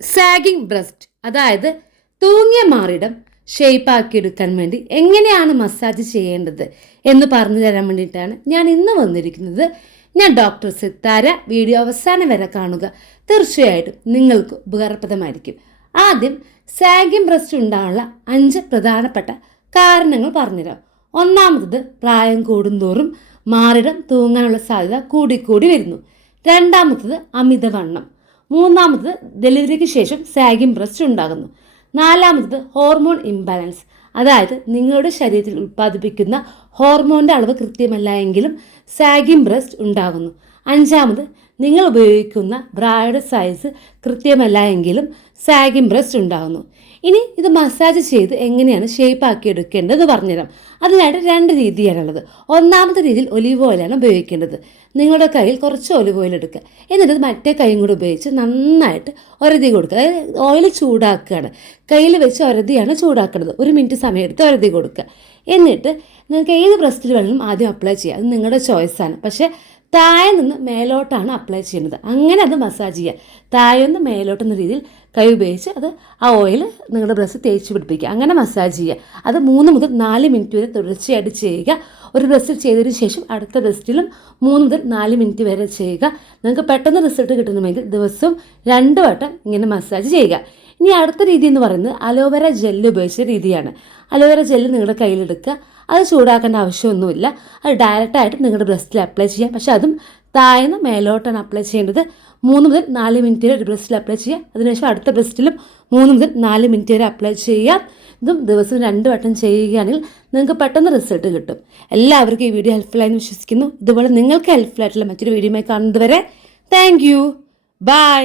Sagging breast, അതായത് തൂങ്ങിയ മാറിടം ഷേപ്പാക്കിയെടുക്കാൻ വേണ്ടി എങ്ങനെയാണ് മസാജ് ചെയ്യേണ്ടത് എന്ന് പറഞ്ഞു തരാൻ വേണ്ടിയിട്ടാണ് ഞാൻ ഇന്ന് വന്നിരിക്കുന്നത്. ഞാൻ ഡോക്ടർ സിത്താര. വീഡിയോ അവസാനം വരെ കാണുക, തീർച്ചയായിട്ടും നിങ്ങൾക്ക് ഉപകാരപ്രദമായിരിക്കും. ആദ്യം സാഗിങ് ബ്രസ്റ്റ് ഉണ്ടാകാനുള്ള 5 പ്രധാനപ്പെട്ട കാരണങ്ങൾ പറഞ്ഞുതരാം. ഒന്നാമത്തത്, പ്രായം കൂടുന്തോറും മാറിടം തൂങ്ങാനുള്ള സാധ്യത കൂടിക്കൂടി വരുന്നു. രണ്ടാമത്തത്, അമിതവണ്ണം. മൂന്നാമത്തത്, ഡെലിവറിക്ക് ശേഷം സാഗിങ് ബ്രസ്റ്റ് ഉണ്ടാകുന്നു. നാലാമത്തത്, ഹോർമോൺ ഇംബാലൻസ്, അതായത് നിങ്ങളുടെ ശരീരത്തിൽ ഉൽപ്പാദിപ്പിക്കുന്ന ഹോർമോണിൻ്റെ അളവ് കൃത്യമല്ല എങ്കിലും സാഗിങ് ബ്രസ്റ്റ് ഉണ്ടാകുന്നു. അഞ്ചാമത്, നിങ്ങൾ ഉപയോഗിക്കുന്ന ബ്രായുടെ സൈസ് കൃത്യമല്ല എങ്കിലും സാഗിങ് ബ്രസ്റ്റ് ഉണ്ടാകുന്നു. ഇനി ഇത് മസാജ് ചെയ്ത് എങ്ങനെയാണ് ഷേപ്പാക്കി എടുക്കേണ്ടത് പറഞ്ഞുതരാം. അതിനായിട്ട് 2 രീതിയാണുള്ളത്. ഒന്നാമത്തെ രീതിയിൽ ഒലിവ് ഓയിലാണ് ഉപയോഗിക്കേണ്ടത്. നിങ്ങളുടെ കയ്യിൽ കുറച്ച് ഒലിവ് ഓയിൽ എടുക്കുക, എന്നിട്ട് മറ്റേ കൈയും കൂടി ഉപയോഗിച്ച് നന്നായിട്ട് ഒരതി കൊടുക്കുക. അതായത് ഓയിൽ ചൂടാക്കുകയാണ്, കയ്യിൽ വെച്ച് ഒരതിയാണ് ചൂടാക്കേണ്ടത്. 1 മിനിറ്റ് സമയം എടുത്ത് ഒരതി കൊടുക്കുക. എന്നിട്ട് നിങ്ങൾക്ക് ഏത് ബ്രസ്റ്റിൽ വേണമെങ്കിലും ആദ്യം അപ്ലൈ ചെയ്യുക. അത് നിങ്ങളുടെ ചോയ്സാണ്. പക്ഷേ താഴെ നിന്ന് മേലോട്ടാണ് അപ്ലൈ ചെയ്യുന്നത്. അങ്ങനെ അത് മസാജ് ചെയ്യുക. താഴെ നിന്ന് മേലോട്ടെന്ന രീതിയിൽ കൈ ഉപയോഗിച്ച് അത് ആ ഓയിൽ നിങ്ങളുടെ ബ്രസ്റ്റ് തേച്ച് പിടിപ്പിക്കുക. അങ്ങനെ മസാജ് ചെയ്യുക. അത് 3 മുതൽ 4 മിനിറ്റ് വരെ തുടർച്ചയായിട്ട് ചെയ്യുക. ഒരു ബ്രസ്റ്റിൽ ചെയ്തതിന് ശേഷം അടുത്ത ബ്രസ്റ്റിലും 3 മുതൽ 4 മിനിറ്റ് വരെ ചെയ്യുക. നിങ്ങൾക്ക് പെട്ടെന്ന് റിസൾട്ട് കിട്ടണമെങ്കിൽ ദിവസവും 2 വട്ടം ഇങ്ങനെ മസാജ് ചെയ്യുക. ഇനി അടുത്ത രീതി എന്ന് പറയുന്നത് അലോവേര ജെല്ല് ഉപയോഗിച്ച രീതിയാണ്. അലോവേര ജെല്ല് നിങ്ങളുടെ കയ്യിലെടുക്കുക. അത് ചൂടാക്കേണ്ട ആവശ്യമൊന്നുമില്ല. അത് ഡയറക്റ്റായിട്ട് നിങ്ങളുടെ ബ്രസ്റ്റിൽ അപ്ലൈ ചെയ്യാം. പക്ഷേ അതും താഴ്ന്ന് മേലോട്ടാണ് അപ്ലൈ ചെയ്യേണ്ടത്. 3 മുതൽ 4 മിനിറ്റ് വരെ ഒരു ബ്രസ്റ്റിൽ അപ്ലൈ ചെയ്യുക. അതിനുശേഷം അടുത്ത ബ്രസ്റ്റിലും 3 മുതൽ 4 മിനിറ്റ് വരെ അപ്ലൈ ചെയ്യുക. ഇതും ദിവസവും 2 വട്ടം ചെയ്യുകയാണെങ്കിൽ നിങ്ങൾക്ക് പെട്ടെന്ന് റിസൾട്ട് കിട്ടും. എല്ലാവർക്കും ഈ വീഡിയോ ഹെൽപ്ഫുള്ളായെന്ന് വിശ്വസിക്കുന്നു. ഇതുപോലെ നിങ്ങൾക്ക് ഹെൽപ്ഫുൾ ആയിട്ടുള്ള മറ്റൊരു വീഡിയോയുമായി കാണുന്നത് വരെ താങ്ക് യു. ബൈ.